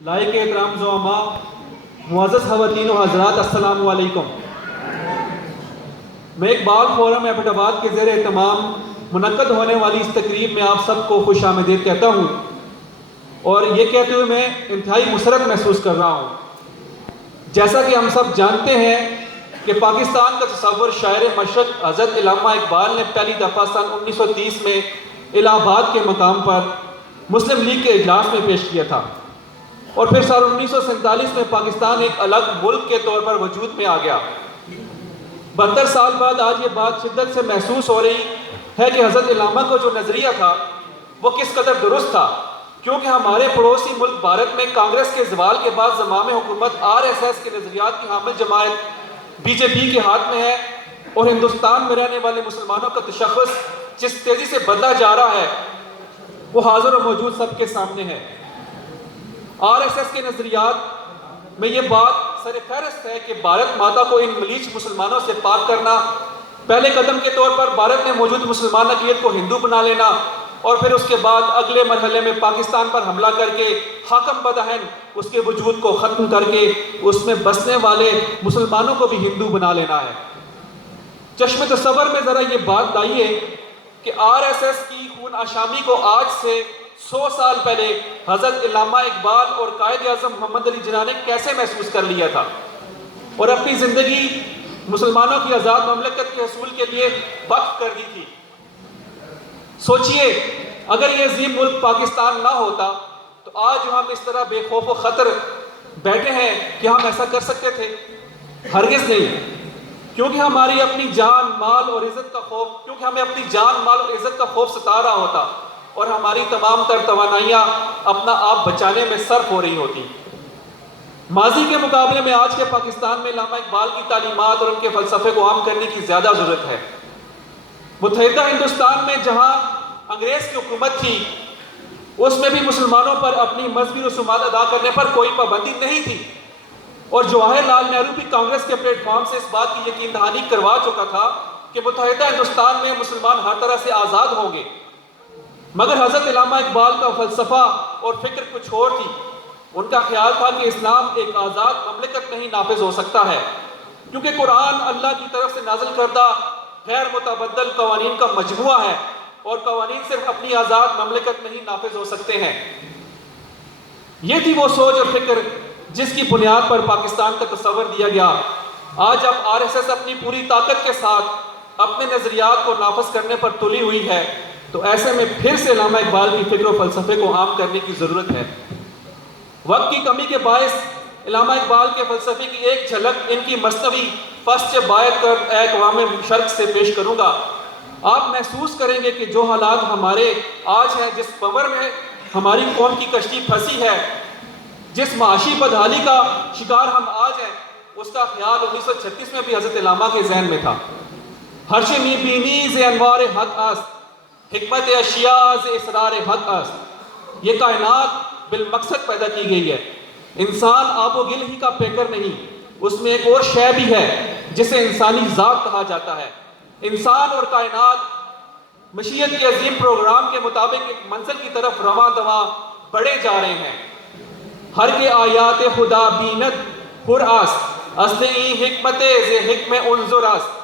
لائق احترام زعما، معزز خواتین و حضرات، السلام علیکم۔ میں اقبال فورم ایبٹ آباد کے زیر اہتمام منعقد ہونے والی اس تقریب میں آپ سب کو خوش آمدید کہتا ہوں، اور یہ کہتے ہوئے میں انتہائی مسرت محسوس کر رہا ہوں۔ جیسا کہ ہم سب جانتے ہیں کہ پاکستان کا تصور شاعر مشرق حضرت علامہ اقبال نے پہلی دفعہ سن 1930 میں الہ آباد کے مقام پر مسلم لیگ کے اجلاس میں پیش کیا تھا، اور پھر سن 1947 میں پاکستان ایک الگ ملک کے طور پر وجود میں آ گیا۔ 72 سال بعد آج یہ بات شدت سے محسوس ہو رہی ہے کہ حضرت علامہ کا جو نظریہ تھا وہ کس قدر درست تھا، کیونکہ ہمارے پڑوسی ملک بھارت میں کانگریس کے زوال کے بعد زمام حکومت RSS کے نظریات کی حامل جماعت BJP کے ہاتھ میں ہے، اور ہندوستان میں رہنے والے مسلمانوں کا تشخص جس تیزی سے بدلا جا رہا ہے وہ حاضر و موجود سب کے سامنے ہے۔ RSS کے نظریات میں یہ بات سر فہرست ہے کہ بھارت ماتا کو ان ملیچ مسلمانوں سے پاک کرنا، پہلے قدم کے طور پر بھارت میں موجود مسلمان اقلیت کو ہندو بنا لینا، اور پھر اس کے بعد اگلے مرحلے میں پاکستان پر حملہ کر کے حاکم بدہن اس کے وجود کو ختم کر کے اس میں بسنے والے مسلمانوں کو بھی ہندو بنا لینا ہے۔ چشم تصور میں ذرا یہ بات لائیے کہ RSS کی خون آشامی کو آج سے 100 سال پہلے حضرت علامہ اقبال اور قائد اعظم محمد علی جناح نے کیسے محسوس کر لیا تھا، اور اپنی زندگی مسلمانوں کی آزاد مملکت کے حصول کے لیے وقف کر دی تھی۔ سوچئے اگر یہ عظیم ملک پاکستان نہ ہوتا تو آج ہم اس طرح بے خوف و خطر بیٹھے ہیں کہ ہم ایسا کر سکتے تھے؟ ہرگز نہیں، کیونکہ ہماری اپنی جان مال اور عزت کا خوف کیونکہ ہمیں اپنی جان مال اور عزت کا خوف ستا رہا ہوتا، اور ہماری تمام تر توانائیاں اپنا آپ بچانے میں صرف ہو رہی ہوتی۔ ماضی کے مقابلے میں آج کے پاکستان میں علامہ اقبال کی تعلیمات اور ان کے فلسفے کو عام کرنے کی زیادہ ضرورت ہے۔ متحدہ ہندوستان میں جہاں انگریز کی حکومت تھی، اس میں بھی مسلمانوں پر اپنی مذہبی رسومات ادا کرنے پر کوئی پابندی نہیں تھی، اور جواہر لال نہرو بھی کانگریس کے پلیٹ فارم سے اس بات کی یقین دہانی کروا چکا تھا کہ متحدہ ہندوستان میں مسلمان ہر طرح سے آزاد ہوں گے۔ مگر حضرت علامہ اقبال کا فلسفہ اور فکر کچھ اور تھی۔ ان کا خیال تھا کہ اسلام ایک آزاد مملکت میں ہی نافذ ہو سکتا ہے، کیونکہ قرآن اللہ کی طرف سے نازل کردہ غیر متبدل قوانین کا مجموعہ ہے، اور قوانین صرف اپنی آزاد مملکت میں ہی نافذ ہو سکتے ہیں۔ یہ تھی وہ سوچ اور فکر جس کی بنیاد پر پاکستان کا تصور دیا گیا۔ آج اب RSS اپنی پوری طاقت کے ساتھ اپنے نظریات کو نافذ کرنے پر تلی ہوئی ہے، تو ایسے میں پھر سے علامہ اقبال کی فکر و فلسفے کو عام کرنے کی ضرورت ہے۔ وقت کی کمی کے باعث علامہ اقبال کے فلسفے کی ایک جھلک ان کی مثنوی فسٹ بایت کر اے اقوام شرق سے پیش کروں گا۔ آپ محسوس کریں گے کہ جو حالات ہمارے آج ہیں، جس بور میں ہماری قوم کی کشتی پھنسی ہے، جس معاشی بدحالی کا شکار ہم آج ہیں، اس کا خیال 1936 میں بھی حضرت علامہ کے ذہن میں تھا۔ ہرش می بینی ز انوار حق است، حکمت اشیاء ز اسرار حق است۔ یہ کائنات بالمقصد پیدا کی گئی ہے۔ انسان آب و گل ہی کا پیکر نہیں، اس میں ایک اور شے بھی ہے جسے انسانی ذات کہا جاتا ہے۔ انسان اور کائنات مشیت کے عظیم پروگرام کے مطابق ایک منزل کی طرف رواں دواں بڑھے جا رہے ہیں۔ ہر کے آیات خدا بینت پر است، اصل این حکمت ز حکم انظر است۔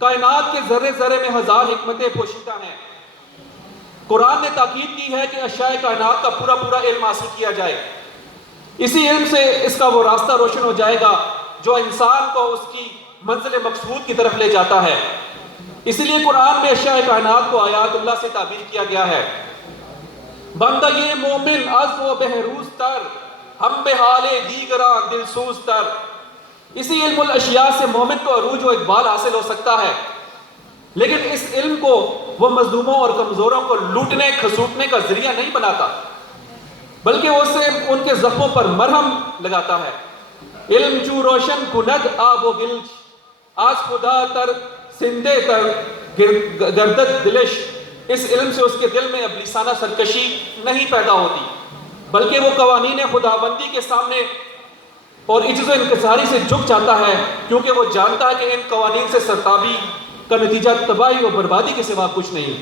کائنات کے ذرے ذرے میں ہزار حکمتیں پوشیدہ ہیں۔ قرآن نے تاکید کی ہے کہ اشیاء کائنات کا پورا پورا علم حاصل کیا جائے۔ اسی علم سے اس کا وہ راستہ روشن ہو جائے گا جو انسان کو اس کی منزل مقصود کی طرف لے جاتا ہے۔ اسی لیے قرآن میں اشیاء کائنات کو آیات اللہ سے تعبیر کیا گیا ہے۔ بندہ یہ مومن از و بہروز تر، ہم بحال دیگراں دلسوز تر۔ اسی علم الاشیاء سے مومن کو عروج و اقبال حاصل ہو سکتا ہے، لیکن اس علم کو وہ مظلوموں اور کمزوروں کو لوٹنے کھسوٹنے کا ذریعہ نہیں بناتا، بلکہ وہ اسے ان کے زخموں پر مرہم لگاتا ہے۔ علم چو روشن کند آب و گل، آج خدا تر سندے تر گردد دلش۔ اس علم سے اس کے دل میں ابلیسانہ سرکشی نہیں پیدا ہوتی، بلکہ وہ قوانین خداوندی کے سامنے اور عجز و انکساری سے جھک جاتا ہے، کیونکہ وہ جانتا ہے کہ ان قوانین سے سرتابی کا نتیجہ تباہی و بربادی کے سوا کچھ نہیں۔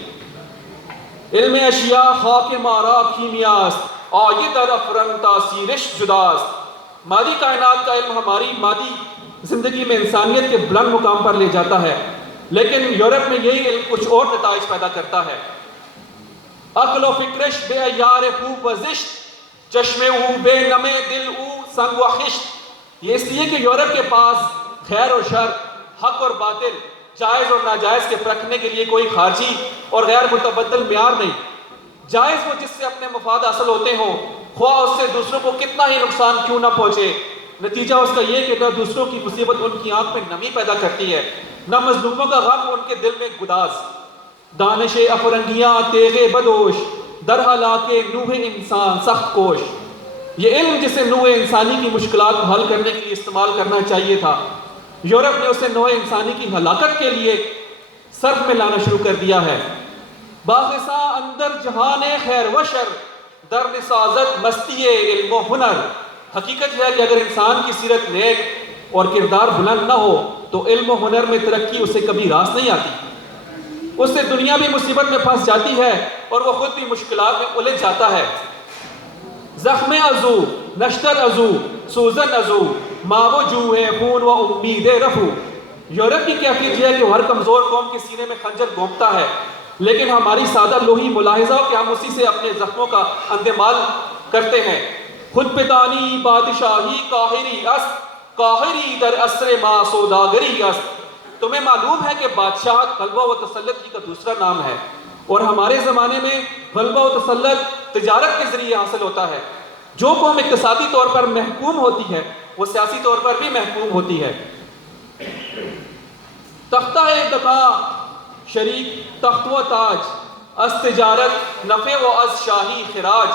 علم اشیاء خاک مارا کیمیاست، آید رفرن تاثیرش جداست. مادی کائنات کا علم ہماری مادی زندگی میں انسانیت کے بلند مقام پر لے جاتا ہے، لیکن یورپ میں یہی علم کچھ اور نتائج پیدا کرتا ہے. عقل و فکرش بے عیار خوب و زشت، چشمے او بے نمے دل او سنگ و خشت. یہ اس لیے کہ یورپ کے پاس خیر و شر، حق اور باطل، جائز اور ناجائز کے پرکھنے کے لیے کوئی خارجی اور غیر متبدل معیار نہیں. جائز وہ جس سے اپنے مفاد حاصل ہوتے ہوں، خواہ اس سے دوسروں کو کتنا ہی نقصان کیوں نہ پہنچے. نتیجہ اس کا یہ کہ نہ دوسروں کی مصیبت ان کی آنکھ میں نمی پیدا کرتی ہے، نہ مظلوموں کا غم ان کے دل میں گداز. دانش افرنگیاں تیغ بدوش، در ہلاکے نوح انسان سخت کوش. یہ علم جسے نوح انسانی کی مشکلات کو حل کرنے کے لیے استعمال کرنا چاہیے تھا، یورپ نے اسے نوح انسانی کی ہلاکت کے لیے صرف میں لانا شروع کر دیا ہے. باغسا اندر جہان خیر و شر، در نسازت مستی علم و ہنر. حقیقت ہے کہ اگر انسان کی سیرت نیک اور کردار بلند نہ ہو تو علم و ہنر میں ترقی اسے کبھی راس نہیں آتی. اس سے دنیا بھی مصیبت میں پھنس جاتی ہے اور وہ خود بھی مشکلات میں الجھ جاتا ہے. زخم ازو نشتر ازو سوزن ازو ماو جو ہے خون و امید رفو. یورپ کی کیفیت یہ ہے کہ ہر کمزور قوم کے سینے میں خنجر گھونپتا ہے، لیکن ہماری سادہ لوہی ملاحظہ کہ ہم اسی سے اپنے زخموں کا اندمال کرتے ہیں. خود پتانی بادشاہی قاہری است، قاہری در عصر ما سوداگری است. تمہیں معلوم ہے کہ بادشاہت غلبہ و تسلط کا دوسرا نام ہے، اور ہمارے زمانے میں غلبہ و تسلط تجارت کے ذریعے حاصل ہوتا ہے. جو قوم اقتصادی طور پر محکوم ہوتی ہے وہ سیاسی طور پر بھی محکوم ہوتی ہے. تختہ دفاع شریک تخت و تاج، از تجارت نفع و از شاہی خراج.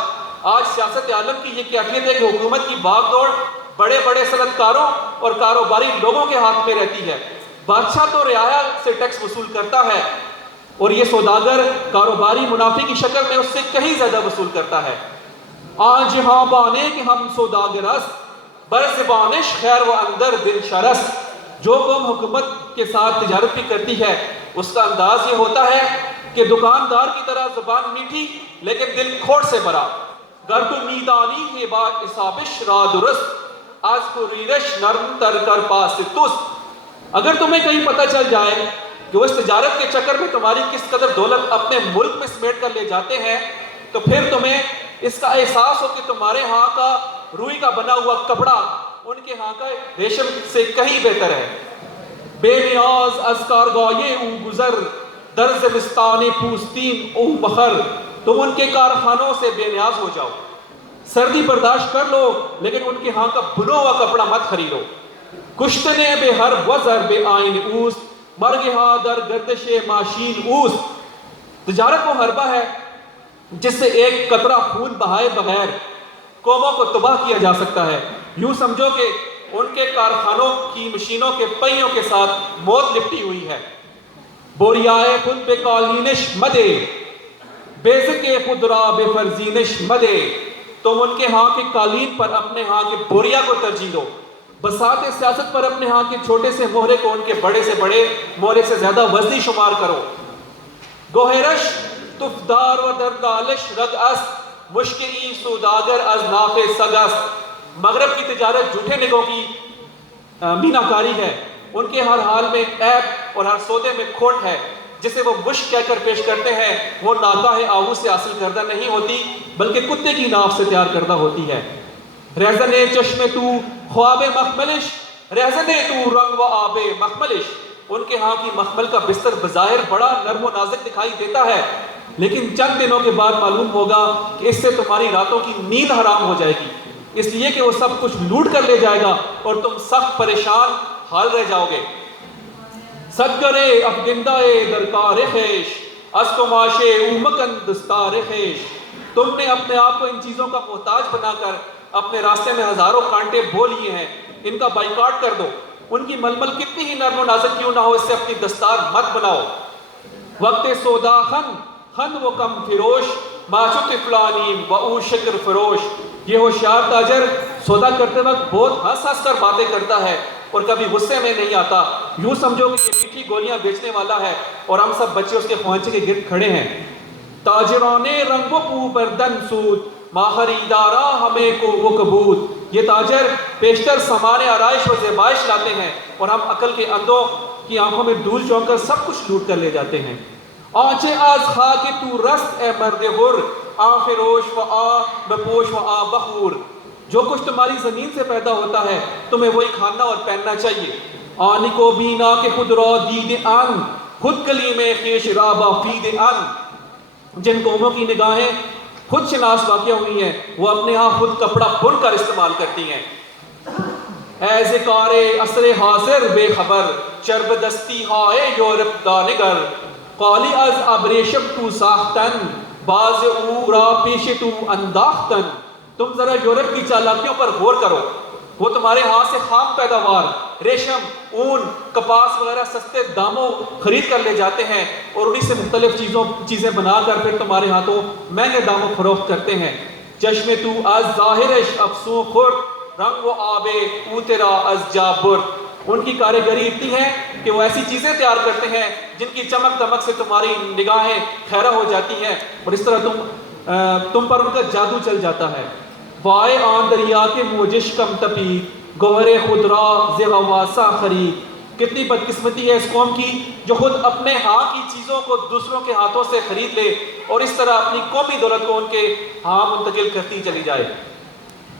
آج سیاست عالم کی یہ کیفیت ہے کہ حکومت کی باغ دوڑ بڑے بڑے صنعت کاروں اور کاروباری لوگوں کے ہاتھ میں رہتی ہے. بادشاہ تو رعایا سے ٹیکس وصول کرتا ہے اور یہ سوداگر کاروباری منافع کی شکل میں اس سے کہیں زیادہ وصول کرتا ہے. آج ہاں بانے کہ ہم سوداگر است، بر زبانش خیر و اندر دل شرست. جو قوم حکومت کے ساتھ تجارت بھی کرتی ہے اس کا انداز یہ ہوتا ہے کہ دکاندار کی طرح زبان میٹھی لیکن دل کھوٹ سے بھرا. گر تو میدانی ہے با حسابش را درست، آج کو ریرش نرم تر کر پاس تست. اگر تمہیں کہیں پتہ چل جائے کہ وہ اس تجارت کے چکر میں تمہاری کس قدر دولت اپنے ملک میں سمیٹ کر لے جاتے ہیں تو پھر تمہیں اس کا احساس ہو کہ تمہارے ہاں کا روئی کا بنا ہوا کپڑا ان کے ہاں کا ریشم سے کہیں بہتر ہے. بے نیاز از کارگاہ او گزر، در زمستان پوستین او بخر. تم ان کے کارخانوں سے بے نیاز ہو جاؤ، سردی برداشت کر لو، لیکن ان کے ہاں کا بنا ہوا کپڑا مت خریدو. کشتنے بے ہر وزر بے آئین اوست، مرگہا در گردش ماشین اوست. تجارت وہ حربہ ہے جس سے ایک قطرہ خون بہائے بغیر قوموں کو تباہ کیا جا سکتا ہے. یوں سمجھو کہ ان کے کارخانوں کی مشینوں کے پہیوں کے ساتھ موت لپٹی ہوئی ہے. بوریائے خود بے قالینش مدے، بیزک خود را بے فرزینش مدے. تم ان کے ہاں کے قالین پر اپنے ہاں کے بوریا کو ترجیح دو، بساط سیاست پر اپنے ہاں کے چھوٹے سے مہرے کو ان کے بڑے سے بڑے مہرے سے زیادہ وزنی شمار کرو. گوہرش تفدار و دردالش رگ است، مشکلی سوداگر از ناف سگ است. مغرب کی تجارت جھوٹے نگوں کی مینا کاری ہے. ان کے ہر حال میں عیب اور ہر سودے میں کھوٹ ہے. جسے وہ مشک کہہ کر پیش کرتے ہیں وہ ناگاہ آہو سے حاصل کردہ نہیں ہوتی بلکہ کتے کی ناف سے تیار کردہ ہوتی ہے. رہزن چشم تو خواب مخملش، رہزن تو رنگ و آب مخملش. ان کے ہاں کی مخمل کا بستر بظاہر بڑا نرم و نازک دکھائی دیتا ہے، لیکن چند دنوں کے بعد معلوم ہوگا کہ اس سے تمہاری راتوں کی نیند حرام ہو جائے گی، اس لیے کہ وہ سب کچھ لوٹ کر لے جائے گا اور تم سخت پریشان حال رہ جاؤ گے. صدگرے افگندائے درکار خیش، از کماشے اومکن دستار خیش. تم نے اپنے آپ کو ان چیزوں کا محتاج بنا کر اپنے راستے میں ہزاروں کانٹے بو لیے ہیں. ان کا بائیکاٹ کر دو. ان کی ململ کتنی ہی نرم و نازک کیوں نہ ہو، اس سے اپنی دستار مت بناؤ. وقت سودا خند و کم فروش، ماچو طفلانی و او شکر فروش. یہ ہوشیار تاجر سودا کرتے وقت بہت ہنس ہنس کر باتیں کرتا ہے اور کبھی غصے میں نہیں آتا. یوں سمجھو کہ یہ میٹھی گولیاں بیچنے والا ہے اور ہم سب بچے اس کے خوانچے کے گرد کھڑے ہیں. تاجرانے رنگ و پو بردن سود، ما خریدارا ہمیں کو وہ کبوت، یہ تاجر پیشتر سامان آرائش و زیبائش لاتے ہیں اور ہم عقل کے اندھوں کی آنکھوں میں دھول چونک کر سب کچھ لوٹ کر لے جاتے ہیں۔ آنچے آز خاک تو رست اے مرد غر، آ فروش و آ بپوش و آ بخور، جو کچھ تمہاری زمین سے پیدا ہوتا ہے تمہیں وہی کھانا اور پہننا چاہیے۔ آنی کو بینا کہ خود را دید ان، خود کلیم خیش رابا فید ان، جن قوموں کی نگاہیں خود شناس واقع ہوئی ہیں وہ اپنے ہاں خود کپڑا بن کر استعمال کرتی ہیں۔ اے ذکار عصر حاضر بے خبر، چرب دستی ہائے یورپ دانگر، قالی از ابریشم تو ساختن، باز او را پیش تو انداختن۔ تم ذرا یورپ کی چالاکیوں پر غور کرو، وہ تمہارے ہاتھ سے خام پیداوار ریشم، اون، کپاس وغیرہ سستے داموں خرید کر لے جاتے ہیں اور انہی سے مختلف چیزیں بنا کر پھر تمہارے ہاتھوں مہنگے داموں فروخت کرتے ہیں۔ چشم تو از ظاہرش افسوں خورد، رنگ و آب او تیرا از جابر۔ ان کی کاریگری اتنی ہے کہ وہ ایسی چیزیں تیار کرتے ہیں جن کی چمک دمک سے تمہاری نگاہیں خیرہ ہو جاتی ہیں اور اس طرح تم پر ان کا جادو چل جاتا ہے۔ وائے آن دریا کے موجش کم تپی، گوہر خود را ز غواسا خرید۔ کتنی بدقسمتی ہے اس قوم کی جو خود اپنے ہاں کی چیزوں کو دوسروں کے ہاتھوں سے خرید لے اور اس طرح اپنی قومی دولت کو ان کے ہاں منتقل کرتی چلی جائے۔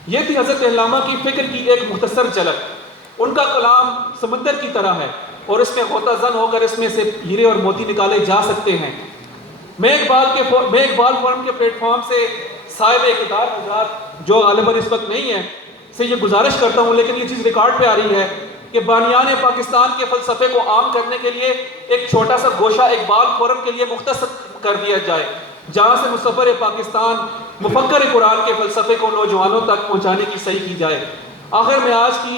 یہ تھی حضرت علامہ کی فکر کی ایک مختصر جھلک۔ ان کا کلام سمندر کی طرح ہے اور اس میں غوطہ زن ہو کر اس میں سے ہیرے اور موتی نکالے جا سکتے ہیں۔ میں اقبال فورم کے پلیٹ فارم سے صاحب اقتدار حضرات جو غالباً اس وقت نہیں ہے سے یہ گزارش کرتا ہوں، لیکن یہ چیز ریکارڈ پہ آ رہی ہے کہ بانیان پاکستان کے فلسفے کو عام کرنے کے لیے ایک چھوٹا سا گوشہ اقبال فورم کے لیے مختص کر دیا جائے، جہاں سے مسافر پاکستان مفکر قرآن کے فلسفے کو نوجوانوں تک پہنچانے کی صحیح کی جائے۔ آخر میں آج کی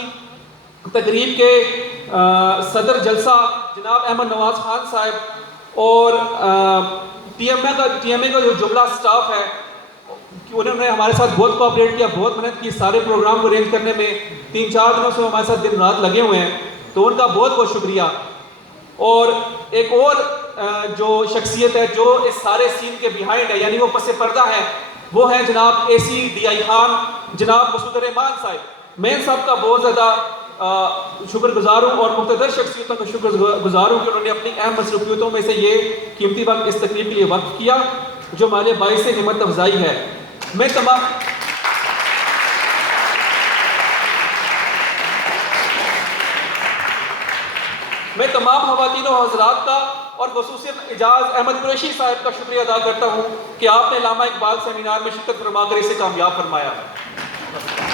تقریب کے صدر جلسہ جناب احمد نواز خان صاحب اور ٹی ایم اے کا جو جملہ سٹاف ہے، انہوں نے ہمارے ساتھ بہت کوآپریٹ کیا، بہت محنت کی سارے پروگرام کو ارینج کرنے میں، 3-4 دنوں سے ہمارے ساتھ دن رات لگے ہوئے ہیں، تو ان کا بہت بہت شکریہ۔ اور ایک اور جو شخصیت ہے جو اس سارے سین کے بیہائنڈ ہے، یعنی وہ پس پردہ ہے، وہ ہیں جناب ACDI خان جناب مسعود الرحمان صاحب۔ میں صاحب کا بہت زیادہ شکر گزار ہوں اور مقتدر شخصیتوں کا شکر گزار ہوں کہ انہوں نے اپنی اہم مصروفیتوں میں سے یہ قیمتی وقت اس تقریب کے لیے وقف کیا جو ہمارے باعث ہمت افزائی ہے۔ میں تمام خواتین و حضرات کا اور خصوصاً اعجاز احمد قریشی صاحب کا شکریہ ادا کرتا ہوں کہ آپ نے علامہ اقبال سیمینار میں شرکت فرما کر اسے کامیاب فرمایا۔